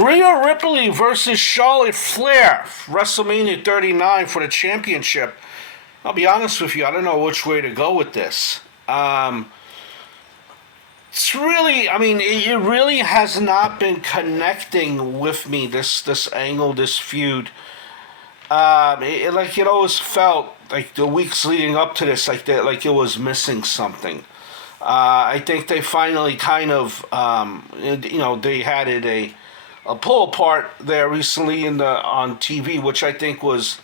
Rhea Ripley versus Charlotte Flair, WrestleMania 39 for the championship. I'll be honest with you, I don't know which way to go with this. It's really, I mean, it really has not been connecting with me, this angle, this feud. It always felt like the weeks leading up to this, like it was missing something. I think they finally kind of, they had it a pull apart there recently on TV, which I think was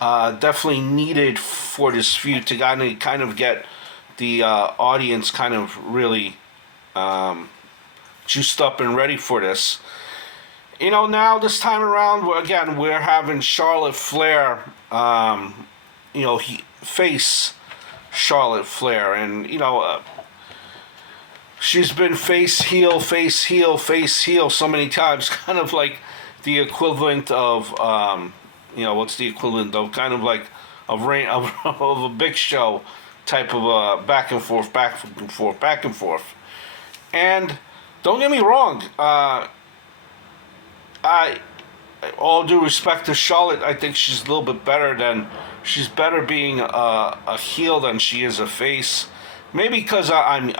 definitely needed for this feud to kind of get the audience kind of really juiced up and ready for this. Now this time around, again, we're having Charlotte Flair, face Charlotte Flair, and she's been face heel, face heel, face heel so many times, kind of like the equivalent of, what's the equivalent of kind of like of of a Big Show type of back and forth, back and forth, back and forth. And don't get me wrong, all due respect to Charlotte, I think she's a little bit she's better being a heel than she is a face. Maybe because I'm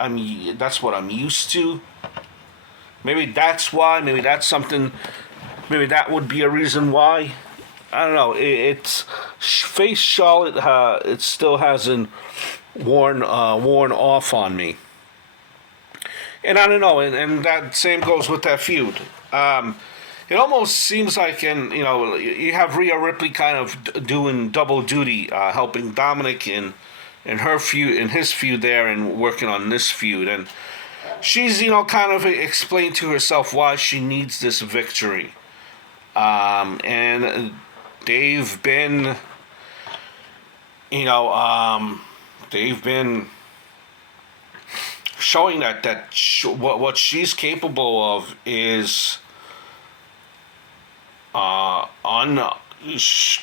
that's what I'm used to. Maybe that's why. Maybe that's something. Maybe that would be a reason why. I don't know. It's face Charlotte. It still hasn't worn off on me. And I don't know. And that same goes with that feud. It almost seems like, you have Rhea Ripley kind of doing double duty, helping Dominic in her feud, in his feud there, and working on this feud. And she's, kind of explained to herself why she needs this victory. And they've been, they've been showing that what she's capable of is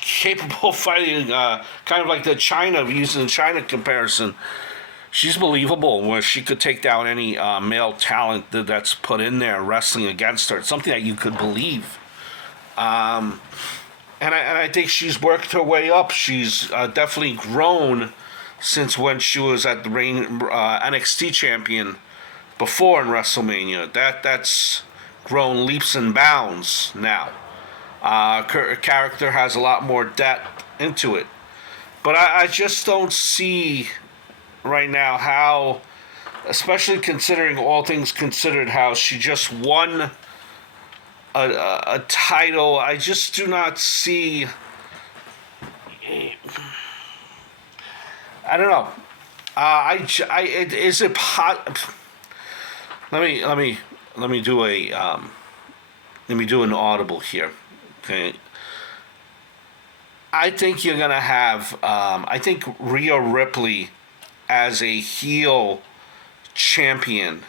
capable of fighting, kind of like using the China comparison. She's believable, where she could take down any male talent that's put in there wrestling against her. It's something that you could believe. And I think she's worked her way up. She's definitely grown since when she was at the NXT champion before in WrestleMania. That's grown leaps and bounds now. Her character has a lot more depth into it. But I just don't see right now how, especially considering all things considered, how she just won a title. I just do not see. I don't know. Is it Let me do an audible here. Okay. I think you're gonna have. I think Rhea Ripley as a heel champion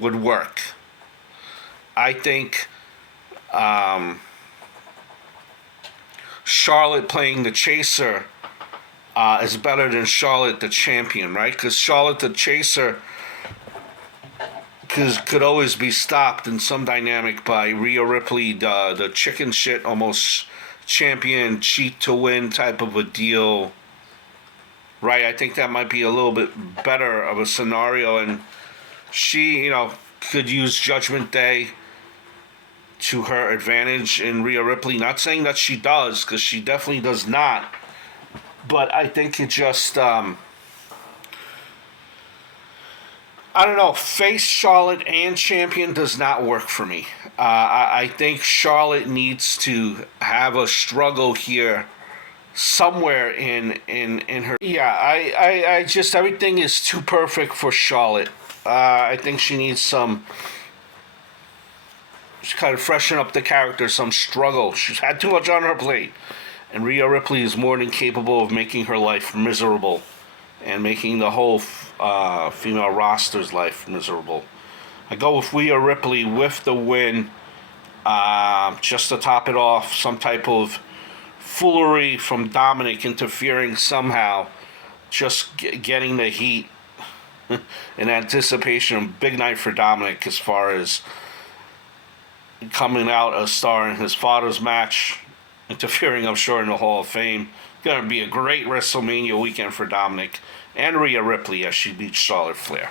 would work. I think Charlotte playing the chaser is better than Charlotte the champion, right? Because Charlotte the chaser could always be stopped in some dynamic by Rhea Ripley, the chicken shit almost champion, cheat to win type of a deal, right? I think that might be a little bit better of a scenario, and she, could use Judgment Day to her advantage in Rhea Ripley. Not saying that she does, because she definitely does not, but I think it just, I don't know, face Charlotte and champion does not work for me. I think Charlotte needs to have a struggle here somewhere in her. Yeah, I just, everything is too perfect for Charlotte. I think she needs some, just kind of freshen up the character, some struggle. She's had too much on her plate. And Rhea Ripley is more than capable of making her life miserable and making the whole female roster's life miserable. I go with Rhea Ripley with the win, just to top it off. Some type of foolery from Dominic interfering somehow, just getting the heat in anticipation. Big night for Dominic as far as coming out a star in his father's match, interfering, I'm sure, in the Hall of Fame. Going to be a great WrestleMania weekend for Dominic and Rhea Ripley as she beats Charlotte Flair.